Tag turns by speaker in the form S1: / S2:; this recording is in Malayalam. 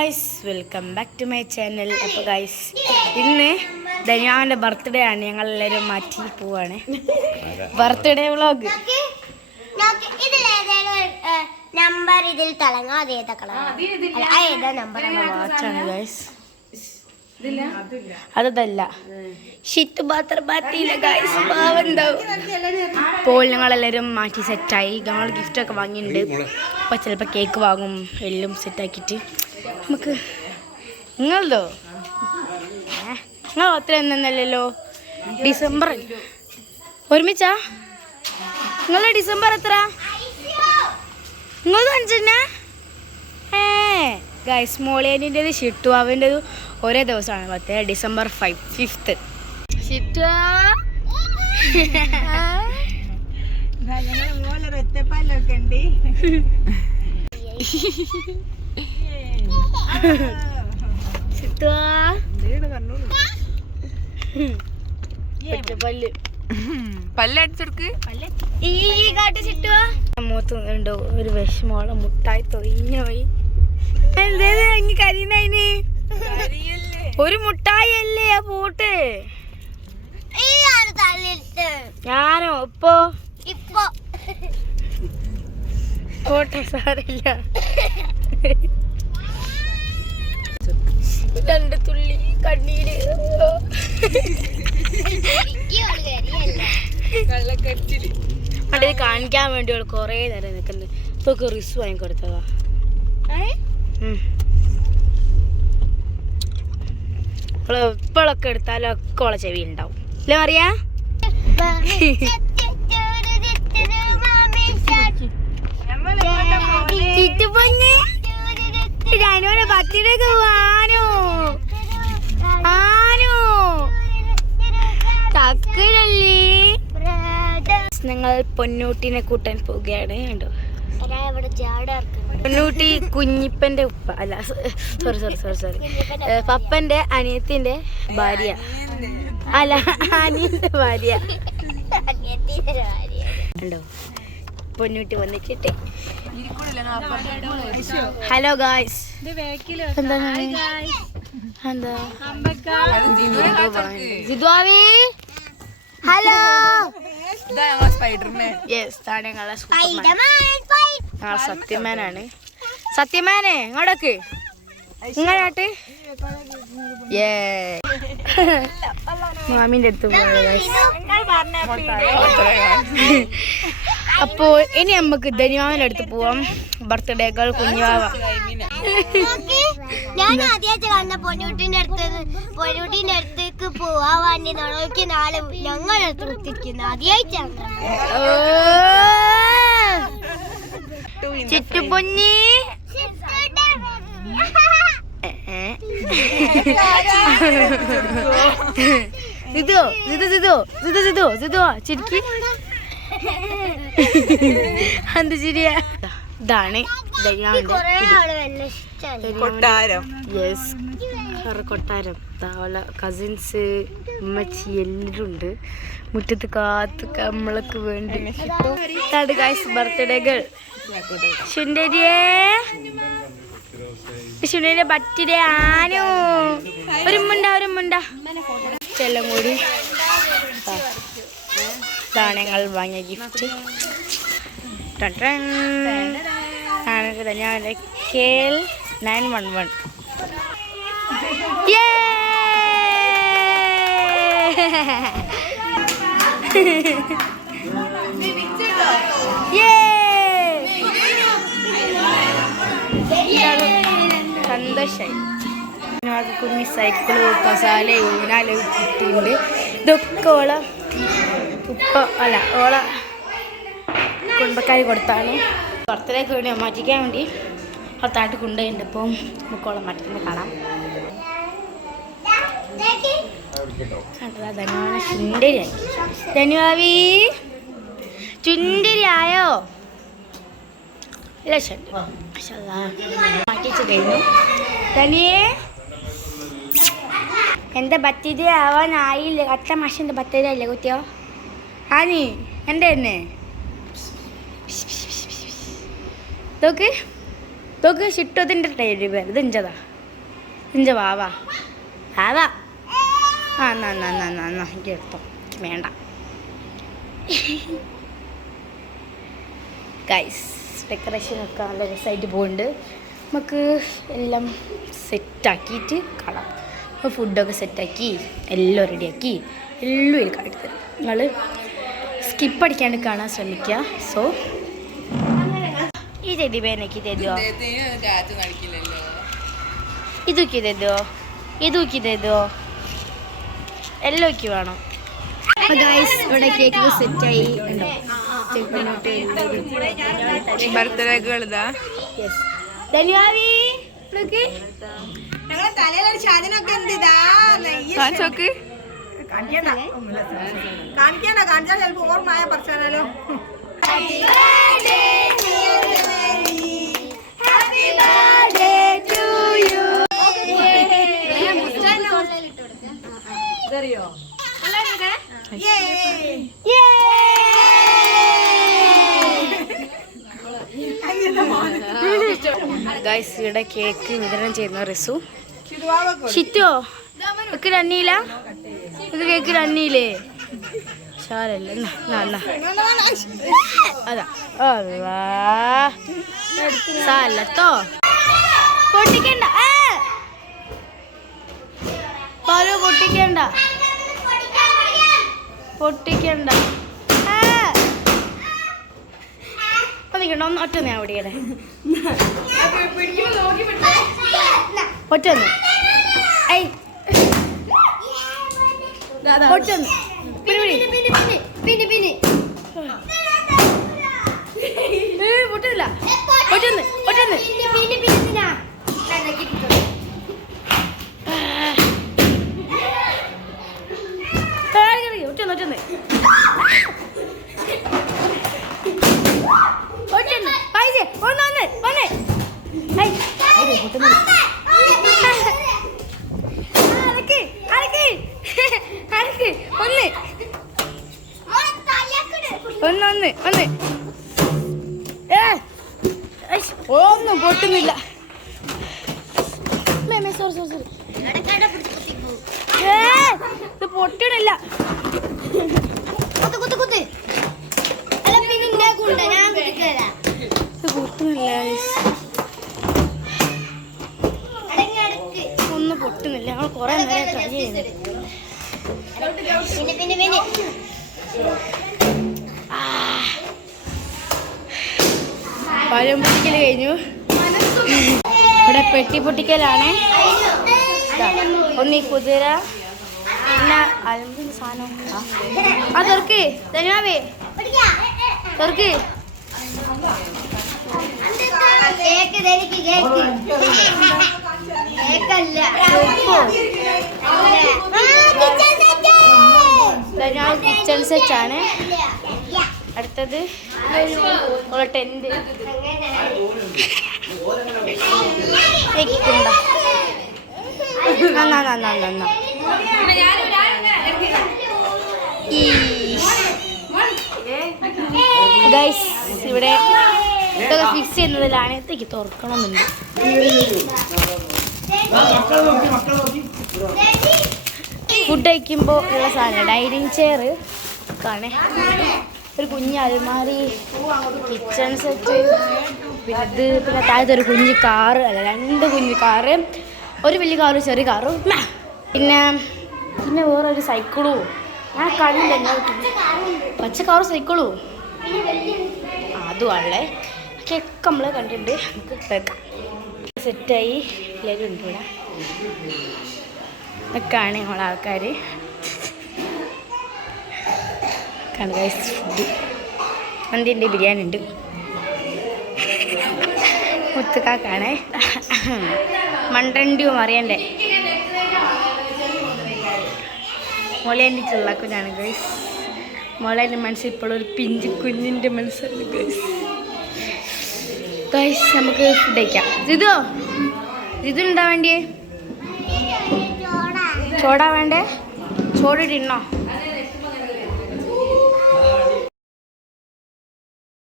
S1: Guys welcome back to my channel അപ്പോൾ ഗൈസ് ഇന്ന് ധന്യാവിന്റെ ബർത്ത്ഡേ ആണ്. ഞങ്ങൾ എല്ലാവരും മാറ്റി പോവാണ്. ബർത്ത്ഡേ വ്ളോഗ്
S2: നമ്പർ ഇതിൽ തിളങ്ങാം. അത് ഏതാ കളർ ഏതാ നമ്പർ
S1: വാച്ചാണ് ഗൈസ് അതല്ല. ഷിറ്റ് മാത്രം മാറ്റിയില്ല ഗൈസ് അപ്പോൾ ഞങ്ങളെല്ലാവരും മാറ്റി സെറ്റായി ഞങ്ങൾ ഗിഫ്റ്റൊക്കെ വാങ്ങിയിട്ടുണ്ട്. അപ്പോൾ ചിലപ്പോൾ കേക്ക് വാങ്ങും എല്ലാം സെറ്റാക്കിയിട്ട് നമുക്ക് നിങ്ങളതോ? നിങ്ങൾ അത്ര എന്നല്ലല്ലോ. ഡിസംബർ. ഒരുമിച്ചാ? നിങ്ങൾ ഡിസംബർ എത്ര? നിങ്ങൾ അഞ്ചെന്നാ ഏ ഗൈസ് മോളിയനിന്റെത് ഷിട്ടു അവന്റെത് ഒരേ ദിവസമാണ് പത്ത് ഡിസംബർ ഫൈവ് ഫിഫ്ത്ത് ഷിട്ടു ഷിട്ടു പല്ല്
S3: പല്ലടിച്ചെടുക്ക്.
S1: ഈ കാട്ട് ഒരു വിഷമോളെ മുട്ടായി തൊഴിഞ്ഞു പോയി. ഒരു മുട്ടായി അല്ലേ ആ പോട്ട്? ഞാനോ? ഇപ്പോ?
S2: ഇപ്പോ.
S1: പോട്ടെ സാറില്ല രണ്ട് തുള്ളി കണ്ണീര് അവിടെ കാണിക്കാൻ വേണ്ടി അവൾ കുറേ നേരം നിൽക്കുന്നത് ഇപ്പൊ റിസ് വാങ്ങിക്കൊടുത്തതാ. അവൾ എപ്പോഴൊക്കെ എടുത്താലും ഒക്കെ അവളെ ചെവി ഉണ്ടാവും. അല്ലേ അറിയാ ഞാനോടെ പത്തിടൊക്കെ ആനു ആനു? തക്കിലല്ലേ? ഞങ്ങൾ പൊന്നൂട്ടിനെ കൂട്ടാൻ പോവുകയാണ് കണ്ടോ? പൊന്നൂട്ടി കുഞ്ഞിപ്പന്റെ ഉപ്പ. അല്ല സോറി സോറി സോറി സോറി പപ്പന്റെ അനിയത്തിന്റെ ഭാര്യ. അല്ല അനിയന്റെ ഭാര്യ. കണ്ടോ? പൊന്നൂട്ടി വന്നിട്ട് ഹലോ ഗായ്സ് എന്താണ്? എന്താ? ജിദ്വാവി ഹലോ
S3: സ്പൈഡർമാൻ.
S1: യെസ് താഴെ ഞങ്ങളെ സത്യമാനാണ്. സത്യമാനെ ഇങ്ങോട്ടേക്ക്. ഇങ്ങോട്ട്. ഏ മാമിന്റെ അടുത്ത് അപ്പോൾ ഇനി നമുക്ക് ധനിമാവിന്റെ അടുത്ത് പോവാം ബർത്ത്ഡേകൾ കുഞ്ഞാവ
S2: ഞാൻ ആദ്യമായിട്ട് കാണുന്ന പൊന്നൂട്ടിന്റെ അടുത്ത് പൊന്നൂട്ടിന്റെ അടുത്തേക്ക് പോവാ വേണ്ടി നോക്കി നാളെ ഞങ്ങളുടെ അടുത്ത് ആദ്യമായിട്ടാണ്
S1: ചുറ്റുപൊന്നി ഇതോ ഇത് സിധു സിധു സിധു സിധു ചിരിക്കി എന്ത് ശരിയാ ഇതാണ്
S3: കൊട്ടാരം.
S1: യെസ് കൊട്ടാരം. താവള കസിൻസ് ഉമ്മച്ചി എല്ലാവരും ഉണ്ട് മുറ്റത്ത് കാത്ത് നമ്മൾക്ക് വേണ്ടി. ഗായ്സ് ബർത്ത്ഡേകൾ ശുണ്ടരിയേ ശുണ്ടരിയെ ബർത്ത്ഡേ ആനോ. ഒരു മുണ്ട ഒരു മുണ്ട എല്ലാം കൂടി. ഇതാണ് ഞങ്ങൾ വാങ്ങിയ ഗിഫ്റ്റ് ഞാൻ കെ നയൻ വൺ വൺ. സന്തോഷായി. കുഞ്ഞി സൈക്കിൾ മസാല ഊനാലും കിട്ടിയിട്ടുണ്ട് ഇതൊക്കെ ഉപ്പ അല്ല ഓള കുടുംബക്കാർ കൊടുത്താണ്. പുറത്തേക്ക് വേണ്ടി മാറ്റിക്കാൻ വേണ്ടി പുറത്തായിട്ട് കൊണ്ടുപോയിട്ടുണ്ട്. അപ്പം നമുക്ക് ഓളെ മാറ്റുന്നത് കാണാം. ധനുവാണ്. ചുണ്ടരിയായി ധനുവാവി ചുണ്ടരിയായോ ലക്ഷം മാറ്റിച്ച് കഴിഞ്ഞു ധനിയേ എന്റെ ബത്തിരി അല്ലേ കുത്തിയോ ആനി എന്റെ തന്നെ തോക്ക് തോക്ക് ഷിട്ടതിന്റെ ടൈം ഇത് ഇഞ്ചതാ. ഇഞ്ച വാവാ. വാവാ. ആ എന്നാ എന്നാ എന്നാ എന്നാ എന്നാ. എനിക്ക് എടുത്തോ വേണ്ട. ഗൈസ് ഡെക്കറേഷൻ ഒക്കെ നല്ല രസമായിട്ട് പോകുന്നുണ്ട് നമുക്ക് എല്ലാം സെറ്റാക്കിയിട്ട് കാണാം. ഫുഡൊക്കെ സെറ്റാക്കി എല്ലാം റെഡിയാക്കി എല്ലാം എനിക്ക് തരാം നിങ്ങൾ സ്കിപ്പ് അടിക്കാണ്ട് കാണാൻ ശ്രമിക്കുക സോ ഈ തെതി പേനക്ക്
S3: നടിക്കില്ലല്ലോ
S1: ഇതൊക്കെ തെതുവോ ഇതൊക്കെ തെതുവോ എല്ലാം ഒക്കെ വേണം. ഗൈസ് ഇവിടെ കേക്ക് സെറ്റായി
S3: ഇതാ
S1: യെസ് ധന്യവാദി.
S4: ഞങ്ങളെ തലയിലൊരു ഷാജിനൊക്കെ എന്തിതാ?
S3: കാണിച്ചോക്ക്
S4: കാണിക്കണ്ട. കാണിക്കണ്ട കാണിച്ചാൽ ചിലപ്പോ ഓർമ്മയായ പറിച്ചാലോ?
S1: ഗൈസ് ഇവിടെ കേക്ക് വിതരണം ചെയ്യുന്ന റിസു. ചിറ്റോ ഒക്കെ രണ്ണീല ഇത് കേക്ക് എന്നാ, എന്നാ. അതാ. പൊട്ടിക്കണ്ട! പാലു പൊട്ടിക്കണ്ട. പൊട്ടിക്കണ്ട. ഒന്ന് ഒറ്റ ഞാൻ ഐ. ഒറ്റൊന്ന് പിടി, പിടി. ഏയ്, പൊട്ടുന്നില്ല ഒറ്റൊന്ന് ഒറ്റൊന്ന് കാൽ കറി, ഒറ്റൊന്ന് ഒറ്റൊന്ന് ഒറ്റൊന്ന് പൈസ ഒന്ന് ഒന്ന് ഒന്ന് ഐ, ഐ, പൊട്ടുന്നില്ല. അലക്ക്, അലക്ക്, അലക്ക്. ഒന്ന് ഒന്ന് ഒന്ന് ഒന്ന് ഏ, ഐഷ്, ഒന്നും പൊട്ടുന്നില്ല. സോറി സോറി സോറി ഏ, ഇത് പൊട്ടണില്ല. ഇത് പൊട്ടുന്നില്ല guys.
S2: അടങ്ങി അടക്ക്.
S1: ഒന്നും പൊട്ടുന്നില്ല. ഞങ്ങൾ കുറെ നേരം ട്രൈ ചെയ്യുന്നു.
S2: പിന്നെ പിന്നെ പിന്നെ.
S1: പഴം പൊട്ടിക്കൽ കഴിഞ്ഞു. ഇവിടെ പെട്ടി പൊട്ടിക്കലാണ് ഒന്നീ ഈ കുതിര പിന്നെ അലമ്പിന് സാധനം ആ. തുറക്ക്. ധന്യവാദേ തുറക്ക്. കിച്ചൺ സെറ്റ് ആണ് അടുത്തത് നന്നാ ഗൈസ് ഇവിടെ ഫിക്സ് ചെയ്യുന്നതിലാണ് ഇതൊക്കെ തുറക്കണമെന്നുണ്ട് ഫുഡ് കഴിക്കുമ്പോൾ ഉള്ള സാധനം ഡൈനിങ് ചെയർ കാണേ. ഒരു കുഞ്ഞ് അലമാരി കിച്ചൺ സെറ്റ് പിന്നെ ഇത് പിന്നെ താഴത്തെ ഒരു കുഞ്ഞ് കാറ് അല്ല രണ്ട് കുഞ്ഞ് കാറ് ഒരു വലിയ കാറും ചെറിയ കാറും പിന്നെ പിന്നെ വേറൊരു സൈക്കിളും ഞാൻ കണ്ടില്ല പച്ച കാറും സൈക്കിളും ആ, അതുമാണല്ലേ ഒക്കെ നമ്മൾ കണ്ടിട്ടുണ്ട്. നമുക്ക് സെറ്റായി എല്ലാവരും ഉണ്ട് ഇവിടെ. ഒക്കെയാണ് നമ്മളെ ആൾക്കാർ ഗൈസ് ഫുഡ് മന്തിന്റെ ബിരിയാണി ഉണ്ട്. മുത്തുക്കാക്കാണ്. മണ്ടണ്ടിയും അറിയണ്ടേ മോളേന്റെ ചുള്ളക്കുഞ്ഞാണ് ഗൈസ് മുളേന്റെ മനസ്സിൽ ഇപ്പോഴും ഒരു പിഞ്ച് കുഞ്ഞിന്റെ മനസ്സാണ് ഗൈസ് ഗൈസ് നമുക്ക് ഫുഡ് കഴിക്കാം. ജിതു ജിതു വേണ്ടിയേ? ചോടാ വേണ്ടേ? ചോട്